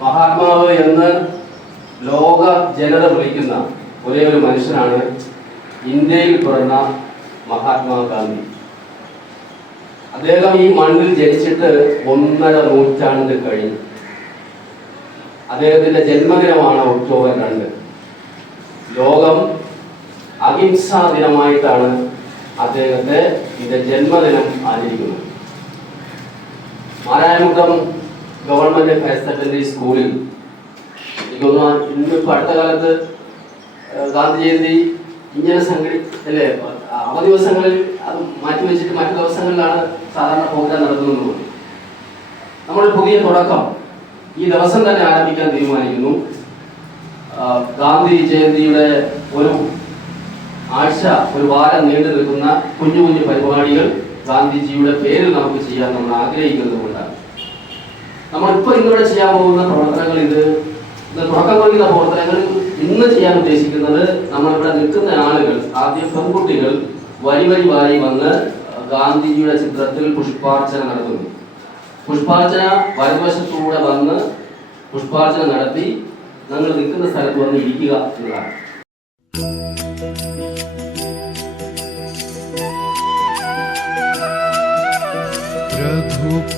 മഹാത്മാവ് എന്ന് ലോക ജനത വിളിക്കുന്ന ഒരേ ഒരു മനുഷ്യനാണ് ഇന്ത്യയിൽ പിറന്ന മഹാത്മാഗാന്ധി അദ്ദേഹം ഈ മണ്ണിൽ ജനിച്ചിട്ട് ഒന്നര നൂറ്റാണ്ട് കഴിഞ്ഞു. അദ്ദേഹത്തിന്റെ ജന്മദിനമാണ് ഒക്ടോബർ രണ്ട്. ലോകം അഹിംസാ ദിനമായിട്ടാണ് അദ്ദേഹത്തെ ഇതിന്റെ ജന്മദിനം ആചരിക്കുന്നു. മാരായമുഖം ഗവൺമെന്റ് ഹയർ സെക്കൻഡറി സ്കൂളിൽ എനിക്ക് തോന്നുന്നു ഇന്നിപ്പോ അടുത്ത കാലത്ത് ഗാന്ധി ജയന്തി ഇങ്ങനെ സംഘടി അല്ലേ അവധി ദിവസങ്ങളിൽ അത് മാറ്റി വെച്ചിട്ട് മറ്റു ദിവസങ്ങളിലാണ് സാധാരണ പ്രോഗ്രാം നടത്തുന്നത്. നമ്മൾ പുതിയ തുടക്കം ഈ ദിവസം തന്നെ ആരംഭിക്കാൻ തീരുമാനിക്കുന്നു. ഗാന്ധി ജയന്തിയുടെ ഒരു ആഴ്ച ഒരു വാരം നീണ്ടു നിൽക്കുന്ന കുഞ്ഞു കുഞ്ഞു പരിപാടികൾ ഗാന്ധിജിയുടെ പേരിൽ നമുക്ക് ചെയ്യാൻ നമ്മൾ ആഗ്രഹിക്കുന്നത് കൊണ്ടാണ്. നമ്മളിപ്പോൾ ഇന്നിവിടെ ചെയ്യാൻ പോകുന്ന പ്രവർത്തനങ്ങൾ ഇത്. തുടക്കം കുറിക്കുന്ന പ്രവർത്തനങ്ങൾ ഇന്ന് ചെയ്യാൻ ഉദ്ദേശിക്കുന്നത് നമ്മളിവിടെ നിൽക്കുന്ന ആളുകൾ ആദ്യം പെൺകുട്ടികൾ വരി വരി വാരി വന്ന് ഗാന്ധിജിയുടെ ചിത്രത്തിൽ പുഷ്പാർച്ചന നടത്തുന്നു. പുഷ്പാർച്ചന വലതുവശത്തൂടെ വന്ന് പുഷ്പാർച്ചന നടത്തി നിങ്ങൾ നിൽക്കുന്ന സ്ഥലത്ത് വന്ന് ഇരിക്കുക എന്നതാണ്.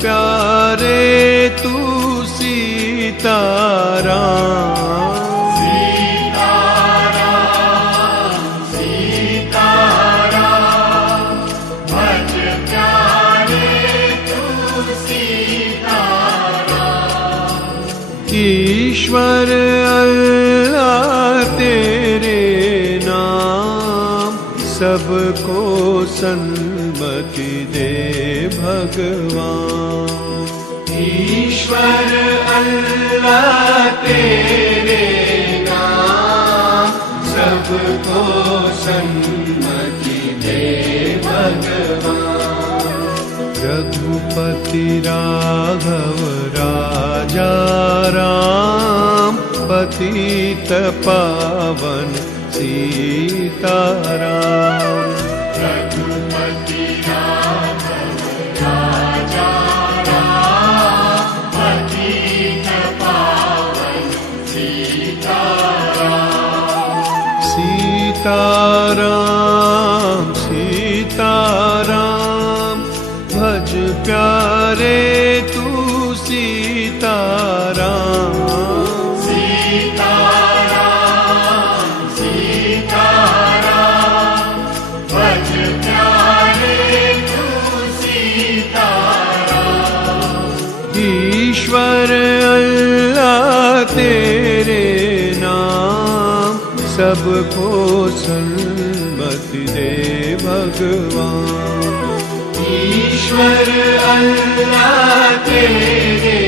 प्यारे तू सीताराम। ईश्वर अल्लाह तेरे नाम सबको सन्मति दे भगवान। ईश्वर अल्लाह तेरे सबको सन्मति दे भगवान। रघुपति राघव राजा राम पतित पावन सीताराम। सीताराम सीताराम सबको सन्मति दे भगवान। ईश्वर अल्लाह तेरे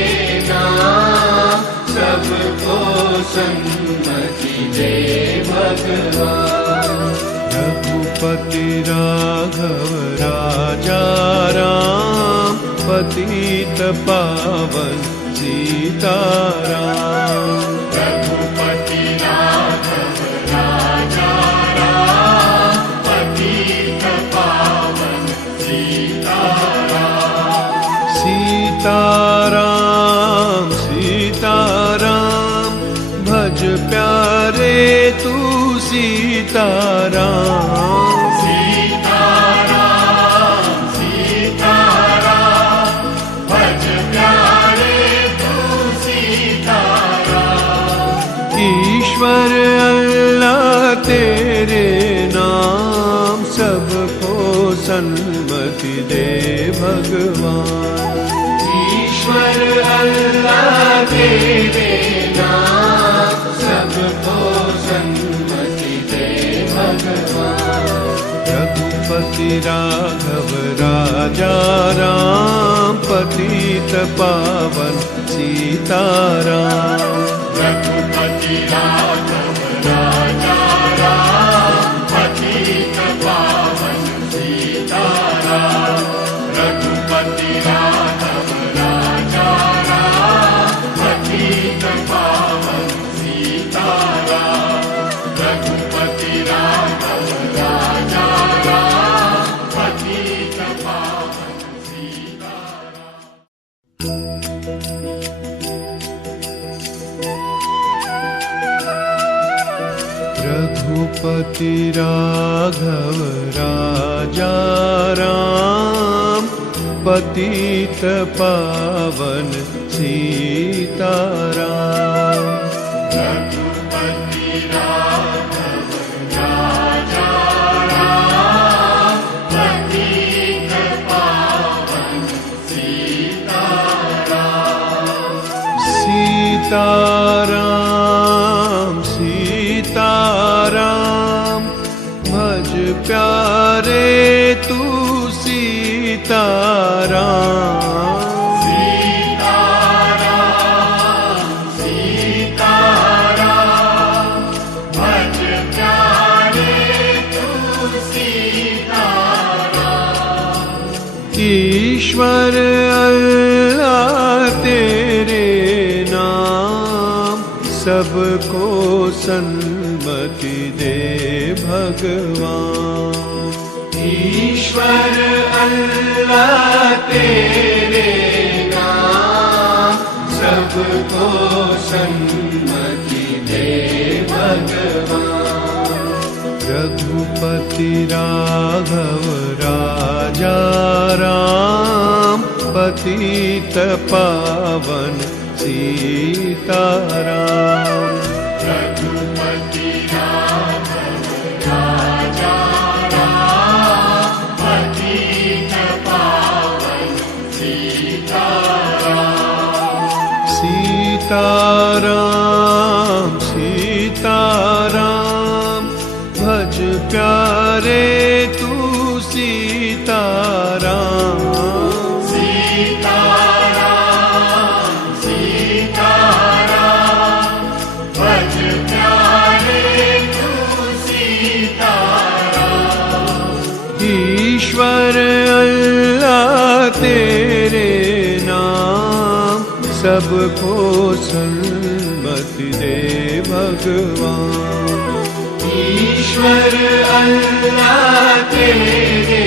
नाम सबको सन्मति दे भगवान। रघुपति राघव राजा राम पतित पावन सीताराम। सीताराम सीताराम भज प्यारे तू सीताराम। सीताराम सीताराम भज प्यारे तू सीताराम। ईश्वर अल्लाह तेरे नाम सबको सन्मति दे भगवान। रघुपति राघव राजा राम पतित पावन सीताराम। रघुपति राघव राघव राजा राम पतित पावन सीताराम रघुपति ईश्वर अल्लाह तेरे नाम सबको सन्मति दे भगवान। ईश्वर अल्लाह तेरे नाम सबको सन्मति दे भगवान। रघुपति राघव राजा राम पतित पावन सीताराम सीताराम। सीताराम दे भगवान। ईश्वर अल्लाह तेरे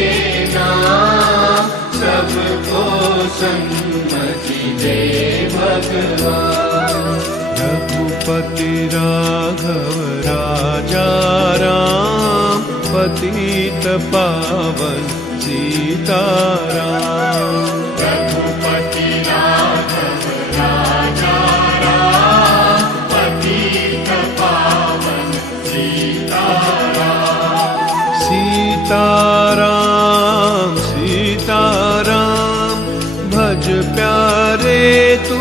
नाम सबको सन्मति दे भगवान। रघुपति राघव राजा राम पतित पावन सीताराम। सीताराम सीताराम भज प्यारे तू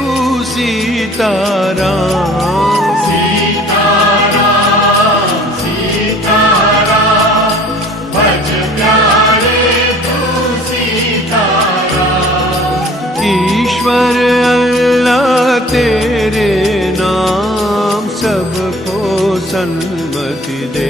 सीताराम। सीताराम सीताराम भज प्यारे तू सीताराम। ईश्वर अल्लाह तेरे नाम सबको सन्मति दे।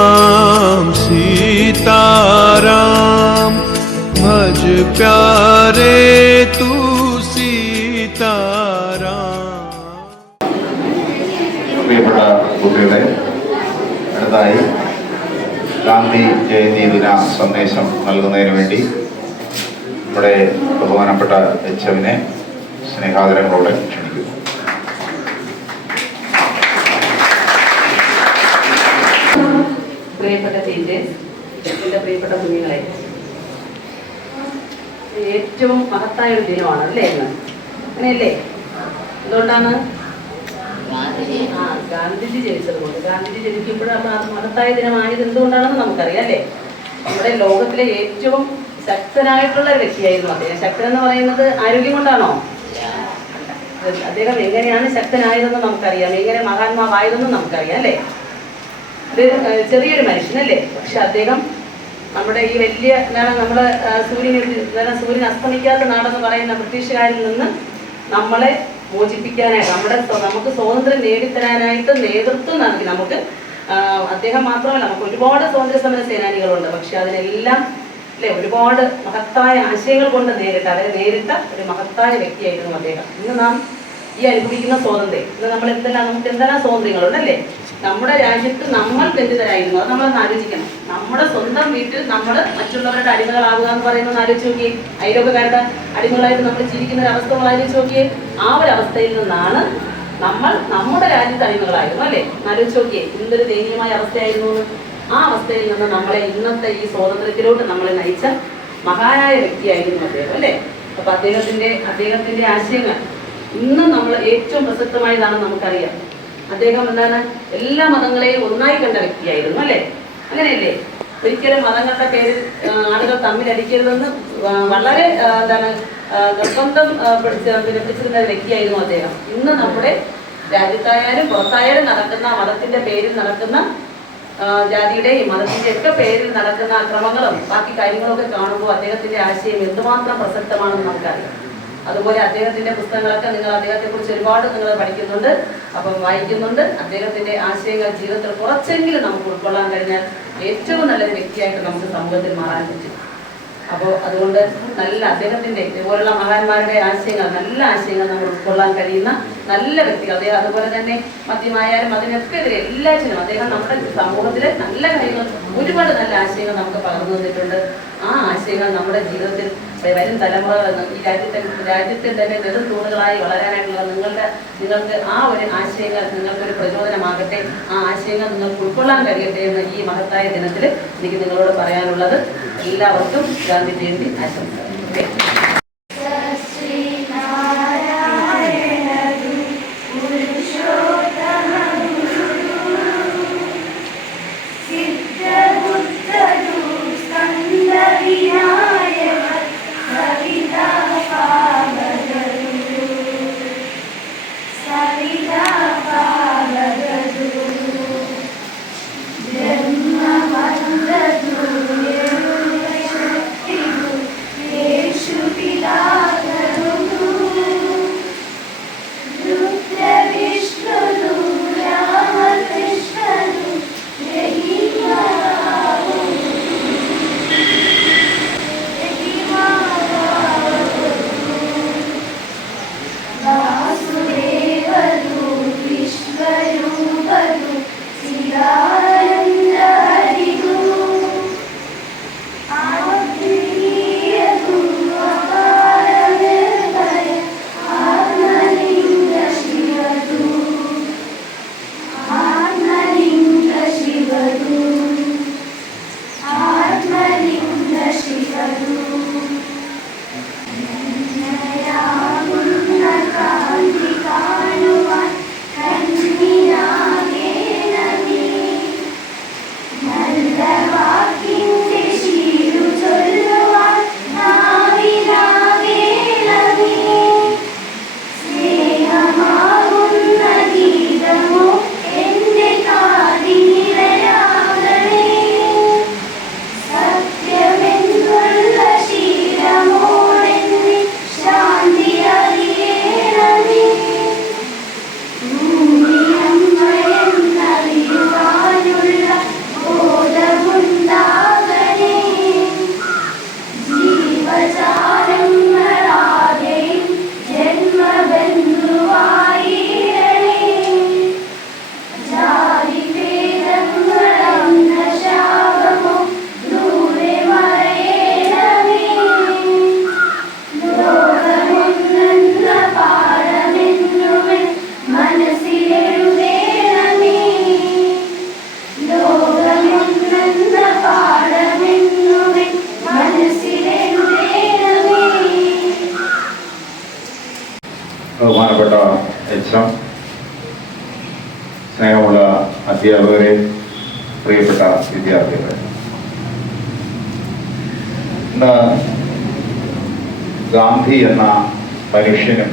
प्यारे तू सीताराम പ്രിയപ്പെട്ട കുട്ടികളെ അടുത്തായി ഗാന്ധി ജയന്തി ദിന സന്ദേശം നൽകുന്നതിന് വേണ്ടി ഇവിടെ ബഹുമാനപ്പെട്ട എച്ച് എമ്മിനെ സ്നേഹാദരങ്ങളോടെ ക്ഷണിക്കുന്നു പ്രിയപ്പെട്ട ടീച്ചേഴ്സ് എൻ്റെ പ്രിയപ്പെട്ട കുഞ്ഞുങ്ങളെ ഏറ്റവും മഹത്തായ ഒരു ദിനമാണ് അല്ലേ ഇന്ന്? അങ്ങനെയല്ലേ? എന്തുകൊണ്ടാണ്? ഗാന്ധിജി. ജനിച്ചത് കൊണ്ട് ഗാന്ധിജി ജനിക്കുമ്പോഴാണ് മഹത്തായ ദിനമായത് എന്തുകൊണ്ടാണെന്ന് നമുക്കറിയാം അല്ലേ? നമ്മുടെ ലോകത്തിലെ ഏറ്റവും ശക്തനായിട്ടുള്ള ഒരു വ്യക്തിയായിരുന്നു അദ്ദേഹം. ശക്തൻ എന്ന് പറയുന്നത് ആരോഗ്യം കൊണ്ടാണോ? അദ്ദേഹം എങ്ങനെയാണ് ശക്തനായതെന്ന് നമുക്കറിയാം എങ്ങനെ മഹാത്മാവായതെന്ന് നമുക്കറിയാം അല്ലേ? ഏഹ്, ചെറിയൊരു മനുഷ്യനല്ലേ പക്ഷെ അദ്ദേഹം നമ്മുടെ ഈ വലിയ എന്താണ് നമ്മൾ സൂര്യൻ എന്താണ് സൂര്യൻ അസ്തമിക്കാത്ത നാടെന്ന് പറയുന്ന ബ്രിട്ടീഷുകാരിൽ നിന്ന് നമ്മളെ മോചിപ്പിക്കാനായിട്ട് നമ്മുടെ നമുക്ക് സ്വാതന്ത്ര്യം നേടിത്തരാനായിട്ട് നേതൃത്വം നൽകി. നമുക്ക് അദ്ദേഹം മാത്രമല്ല നമുക്ക് ഒരുപാട് സ്വാതന്ത്ര്യ സമര സേനാനികളുണ്ട്. പക്ഷെ അതിനെല്ലാം അല്ലെ ഒരുപാട് മഹത്തായ ആശയങ്ങൾ കൊണ്ട് നേരിട്ട അവരെ നേരിട്ട ഒരു മഹത്തായ വ്യക്തിയായിരുന്നു അദ്ദേഹം. ഇന്ന് നാം ഈ അനുഭവിക്കുന്ന സ്വാതന്ത്ര്യം. നമ്മൾ എന്തെല്ലാം നമുക്ക് എന്തെല്ലാം സ്വാതന്ത്ര്യങ്ങളുണ്ട് അല്ലേ? നമ്മുടെ രാജ്യത്ത് നമ്മൾ ബന്ധിതരായിരുന്നു അത് നമ്മളൊന്ന് ആലോചിക്കണം. നമ്മുടെ സ്വന്തം വീട്ടിൽ നമ്മൾ മറ്റുള്ളവരുടെ അടിമകളാവുക എന്ന് പറയുന്നത് ആലോചിച്ച് നോക്കിയേ. അയലോക്കക്കാരുടെ അടിമകളായിട്ട് നമ്മൾ ജീവിക്കുന്ന ഒരു അവസ്ഥ ആലോചിച്ച് നോക്കിയേ. ആ ഒരു അവസ്ഥയിൽ നിന്നാണ് നമ്മൾ നമ്മുടെ രാജ്യത്ത് അടിമകളായിരുന്നു അല്ലേ? ആലോചിച്ച് നോക്കിയേ. എന്തൊരു ദയനീയമായ അവസ്ഥയായിരുന്നു ആ അവസ്ഥയിൽ നിന്ന് നമ്മളെ ഇന്നത്തെ ഈ സ്വാതന്ത്ര്യത്തിലോട്ട് നമ്മളെ നയിച്ച മഹാനായ വ്യക്തിയായിരുന്നു അദ്ദേഹം അല്ലേ? അപ്പൊ അദ്ദേഹത്തിന്റെ അദ്ദേഹത്തിന്റെ ആശയങ്ങൾ ഇന്നും നമ്മൾ ഏറ്റവും പ്രസക്തമായതാണെന്ന് നമുക്കറിയാം. അദ്ദേഹം എന്താണ്? എല്ലാ മതങ്ങളെയും ഒന്നായി കണ്ട വ്യക്തിയായിരുന്നു അല്ലേ? അങ്ങനെയല്ലേ? ഒരിക്കലും മതങ്ങളുടെ പേരിൽ ആളുകൾ തമ്മിൽ അടിക്കരുതെന്ന് വളരെ എന്താണ് നിർബന്ധം പിടിച്ചിരുന്ന വ്യക്തിയായിരുന്നു അദ്ദേഹം. ഇന്ന് നമ്മുടെ രാജ്യത്തായാലും പുറത്തായാലും നടക്കുന്ന മതത്തിന്റെ പേരിൽ നടക്കുന്ന ജാതിയുടെയും മതത്തിന്റെ ഒക്കെ പേരിൽ നടക്കുന്ന അക്രമങ്ങളും ബാക്കി കാര്യങ്ങളൊക്കെ കാണുമ്പോൾ അദ്ദേഹത്തിന്റെ ആശയം എന്തുമാത്രം പ്രസക്തമാണെന്ന് നമുക്കറിയാം. അതുപോലെ അദ്ദേഹത്തിന്റെ പുസ്തകങ്ങളൊക്കെ നിങ്ങൾ അദ്ദേഹത്തെ കുറിച്ച് ഒരുപാട് നിങ്ങൾ പഠിക്കുന്നുണ്ട് അപ്പം വായിക്കുന്നുണ്ട്. അദ്ദേഹത്തിന്റെ ആശയങ്ങൾ ജീവിതത്തിൽ കുറച്ചെങ്കിലും നമുക്ക് ഉൾക്കൊള്ളാൻ കഴിഞ്ഞാൽ ഏറ്റവും നല്ലൊരു വ്യക്തിയായിട്ട് നമുക്ക് സമൂഹത്തിൽ മാറാൻ പറ്റും. അപ്പോൾ അതുകൊണ്ട് നല്ല അദ്ദേഹത്തിന്റെ ഇതുപോലുള്ള മഹാന്മാരുടെ ആശയങ്ങൾ നല്ല ആശയങ്ങൾ നമ്മൾ ഉൾക്കൊള്ളാൻ കഴിയുന്ന നല്ല വ്യക്തികൾ. അദ്ദേഹം അതുപോലെ തന്നെ മദ്യമായാലും അതിനൊക്കെ എതിരെ എല്ലാറ്റിനും അദ്ദേഹം നമ്മുടെ സമൂഹത്തിലെ നല്ല കാര്യങ്ങൾ ഒരുപാട് നല്ല ആശയങ്ങൾ നമുക്ക് പകർന്നു തന്നിട്ടുണ്ട്. ആ ആശയങ്ങൾ നമ്മുടെ ജീവിതത്തിൽ വരും തലമുറ ഈ രാജ്യത്തെ രാജ്യത്തിൽ തന്നെ നെടും തൂണുകളായി വളരാനായിട്ടുള്ള നിങ്ങളുടെ നിങ്ങൾക്ക് ആ ഒരു ആശയങ്ങൾ നിങ്ങൾക്കൊരു പ്രചോദനമാകട്ടെ. ആ ആശയങ്ങൾ നിങ്ങൾക്ക് ഉൾക്കൊള്ളാൻ കഴിയട്ടെ എന്ന് ഈ മഹത്തായ ദിനത്തിൽ എനിക്ക് നിങ്ങളോട് പറയാനുള്ളത്. എല്ലാവർക്കും ഗാന്ധി ജയന്തി ആശംസകൾ. അധ്യാപകരെ പ്രിയപ്പെട്ട വിദ്യാർത്ഥികളെ. ഗാന്ധി എന്ന മനുഷ്യനും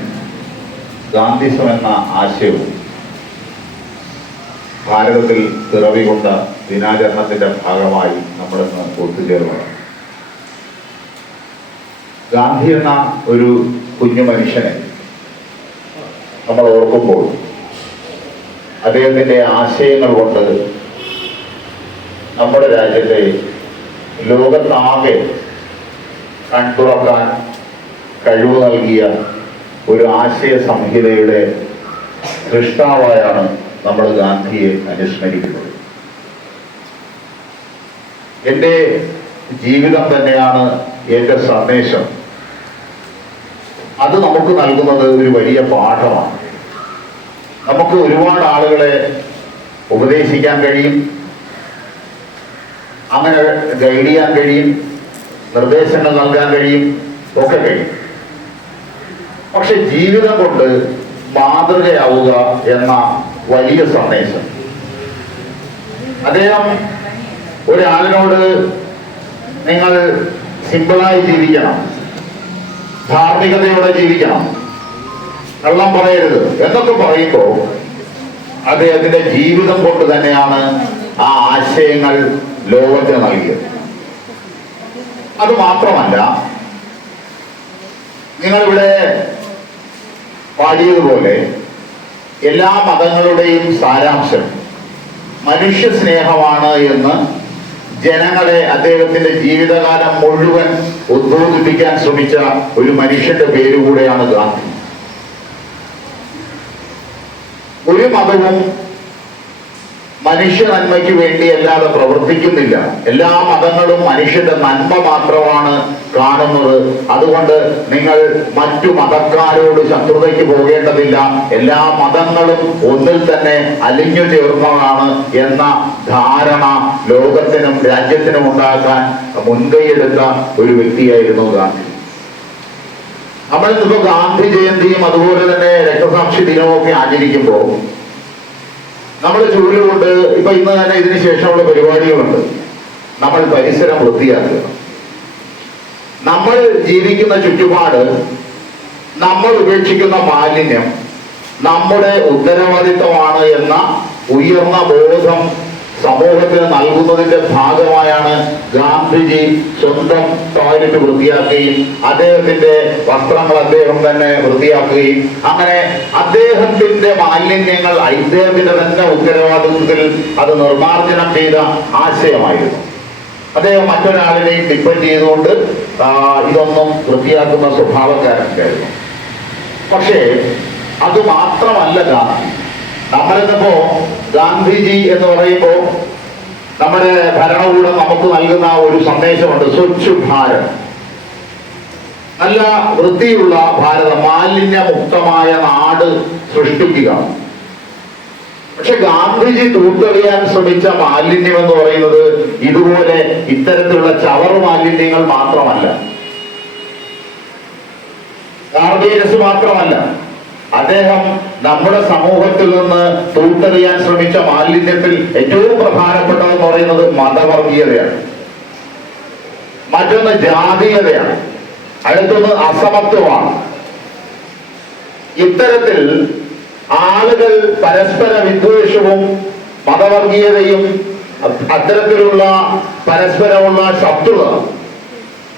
ഗാന്ധിസം എന്ന ആശയവും ഭാരതത്തിൽ തിറവികൊണ്ട ദിനാചരണത്തിന്റെ ഭാഗമായി നമ്മളിന്ന് ഒത്തുചേർന്നത് ഗാന്ധി എന്ന ഒരു കുഞ്ഞു മനുഷ്യനെ നമ്മൾ ഓർക്കുമ്പോൾ അദ്ദേഹത്തിന്റെ ആശയങ്ങൾ കൊണ്ട് നമ്മുടെ രാജ്യത്തെ ലോകത്താകെ കൺതുറക്കാൻ കഴിവ് നൽകിയ ഒരു ആശയ സംഹിതയുടെ സൃഷ്ടാവായാണ് നമ്മൾ ഗാന്ധിയെ അനുസ്മരിക്കുന്നത്. എന്റെ ജീവിതം തന്നെയാണ് എന്റെ സന്ദേശം. അത് നമുക്ക് നൽകുന്നത് ഒരു വലിയ പാഠമാണ്. നമുക്ക് ഒരുപാട് ആളുകളെ ഉപദേശിക്കാൻ കഴിയും. അങ്ങനെ ഗൈഡ് ചെയ്യാൻ കഴിയും. നിർദ്ദേശങ്ങൾ നൽകാൻ കഴിയും. ഒക്കെ കഴിയും. പക്ഷെ ജീവിതം കൊണ്ട് മാതൃകയാവുക എന്ന വലിയ സന്ദേശം. അദ്ദേഹം ഒരാളിനോട് നിങ്ങൾ സിമ്പിളായി ജീവിക്കണം. ധാർമ്മികതയോടെ ജീവിക്കണം. കള്ളം പറയരുത്. എന്നൊക്കെ പറയുമ്പോൾ അദ്ദേഹത്തിന്റെ ജീവിതം കൊണ്ട് തന്നെയാണ് ആ ആശയങ്ങൾ ലോകത്തിന് നൽകിയത്. അത് മാത്രമല്ല നിങ്ങളിവിടെ പാടിയതുപോലെ എല്ലാ മതങ്ങളുടെയും സാരാംശം മനുഷ്യ സ്നേഹമാണ് എന്ന് ജനങ്ങളെ അദ്ദേഹത്തിന്റെ ജീവിതകാലം മുഴുവൻ ഉദ്ബോധിപ്പിക്കാൻ ശ്രമിച്ച ഒരു മനുഷ്യന്റെ പേരുകൂടെയാണ് ഗാന്ധി ഒരു മതവും മനുഷ്യ നന്മയ്ക്ക് വേണ്ടി അല്ലാതെ പ്രവർത്തിക്കുന്നില്ല. എല്ലാ മതങ്ങളും മനുഷ്യന്റെ നന്മ മാത്രമാണ് കാണുന്നത്. അതുകൊണ്ട് നിങ്ങൾ മറ്റു മതക്കാരോട് ശത്രുതയ്ക്ക് പോകേണ്ടതില്ല. എല്ലാ മതങ്ങളും ഒന്നിൽ തന്നെ അലിഞ്ഞു ചേർന്നതാണ് എന്ന ധാരണ ലോകത്തിനും രാജ്യത്തിനും ഉണ്ടാക്കാൻ മുൻകൈയെടുത്ത ഒരു വ്യക്തിയായിരുന്നു ഗാന്ധി. നമ്മൾ ഗാന്ധി ജയന്തിയും അതുപോലെ തന്നെ രക്തസാക്ഷി ദിനവും ഒക്കെ ആചരിക്കുമ്പോൾ നമ്മൾ കൊണ്ട് ഇപ്പൊ ഇന്ന് തന്നെ ഇതിന് ശേഷമുള്ള പരിപാടികളുണ്ട്. നമ്മൾ പരിസരം വൃത്തിയാക്കുക. നമ്മൾ ജീവിക്കുന്ന ചുറ്റുപാട് നമ്മൾ ഉപേക്ഷിക്കുന്ന മാലിന്യം നമ്മുടെ ഉത്തരവാദിത്തമാണ് എന്ന ഉയർന്ന ബോധം സമൂഹത്തിന് നൽകുന്നതിന്റെ ഭാഗമായാണ് ഗാന്ധിജി സ്വന്തം ടോയ്ലറ്റ് വൃത്തിയാക്കുകയും അദ്ദേഹത്തിന്റെ വസ്ത്രങ്ങൾ അദ്ദേഹം തന്നെ വൃത്തിയാക്കുകയും അങ്ങനെ അദ്ദേഹത്തിന്റെ മാലിന്യങ്ങൾ അദ്ദേഹത്തിന്റെ തന്നെ ഉത്തരവാദിത്വത്തിൽ അത് നിർമാർജനം ചെയ്ത ആശയമായിരുന്നു. അദ്ദേഹം മറ്റൊരാളിനെയും ഡിപ്പെൻഡ് ചെയ്തുകൊണ്ട് ഇതൊന്നും വൃത്തിയാക്കുന്ന സ്വഭാവക്കാരൻ സ്വഭാവക്കാരനായിരുന്നു പക്ഷേ അത് മാത്രമല്ല ഗാന്ധി. നമ്മളിന്നിപ്പോ ഗാന്ധിജി എന്ന് പറയുമ്പോൾ നമ്മുടെ ഭരണകൂടം നമുക്ക് നൽകുന്ന ഒരു സന്ദേശമുണ്ട് സ്വച്ഛ് ഭാരത്. നല്ല വൃത്തിയുള്ള ഭാരതം മാലിന്യമുക്തമായ നാട് സൃഷ്ടിക്കുക. പക്ഷെ ഗാന്ധിജി തൂത്തെറിയാൻ ശ്രമിച്ച മാലിന്യം എന്ന് പറയുന്നത് ഇതുപോലെ ഇത്തരത്തിലുള്ള ചവർ മാലിന്യങ്ങൾ മാത്രമല്ല. ഗാർബേജസ് മാത്രമല്ല. അദ്ദേഹം നമ്മുടെ സമൂഹത്തിൽ നിന്ന് തൂത്തെറിയാൻ ശ്രമിച്ച മാലിന്യത്തിൽ ഏറ്റവും പ്രധാനപ്പെട്ടതെന്ന് പറയുന്നത് മതവർഗീയതയാണ്. മറ്റൊന്ന് ജാതീയതയാണ്. അടുത്തൊന്ന് അസമത്വമാണ്. ഇത്തരത്തിൽ ആളുകൾ പരസ്പര വിദ്വേഷവും മതവർഗീയതയും അത്തരത്തിലുള്ള പരസ്പരമുള്ള ശത്രുത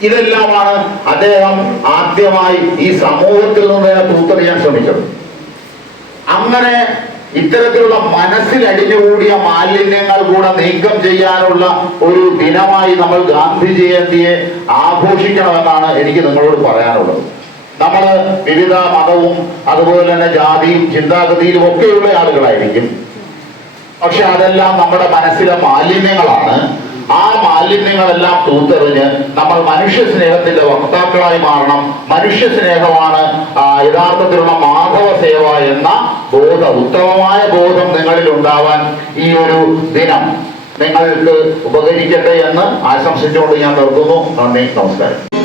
ഇതെല്ലാമാണ് അദ്ദേഹം ആദ്യമായി ഈ സമൂഹത്തിൽ നിന്ന് തന്നെ തൂത്തെറിയാൻ ശ്രമിച്ചത്. അങ്ങനെ ഇത്തരത്തിലുള്ള മനസ്സിൽ അടിഞ്ഞുകൂടിയ മാലിന്യങ്ങൾ കൂടെ നീക്കം ചെയ്യാനുള്ള ഒരു ദിനമായി നമ്മൾ ഗാന്ധി ജയന്തിയെ ആഘോഷിക്കണമെന്നാണ് എനിക്ക് നിങ്ങളോട് പറയാനുള്ളത്. നമ്മൾ വിവിധ മതവും അതുപോലെ തന്നെ ജാതിയും ചിന്താഗതിയിലും ഒക്കെയുള്ള ആളുകളായിരിക്കും. പക്ഷെ അതെല്ലാം നമ്മുടെ മനസ്സിലെ മാലിന്യങ്ങളാണ്. ആ മാലിന്യങ്ങളെല്ലാം തൂത്തെറിഞ്ഞ് നമ്മൾ മനുഷ്യ സ്നേഹത്തിന്റെ വക്താക്കളായി മാറണം. മനുഷ്യ സ്നേഹമാണ് യഥാർത്ഥത്തിലുള്ള മാധവ സേവ എന്ന ബോധ ഉത്തമമായ ബോധം നിങ്ങളിൽ ഉണ്ടാവാൻ ഈ ഒരു ദിനം നിങ്ങൾക്ക് ഉപകരിക്കട്ടെ എന്ന് ആശംസിച്ചുകൊണ്ട് ഞാൻ നിർത്തുന്നു. നന്ദി നമസ്കാരം.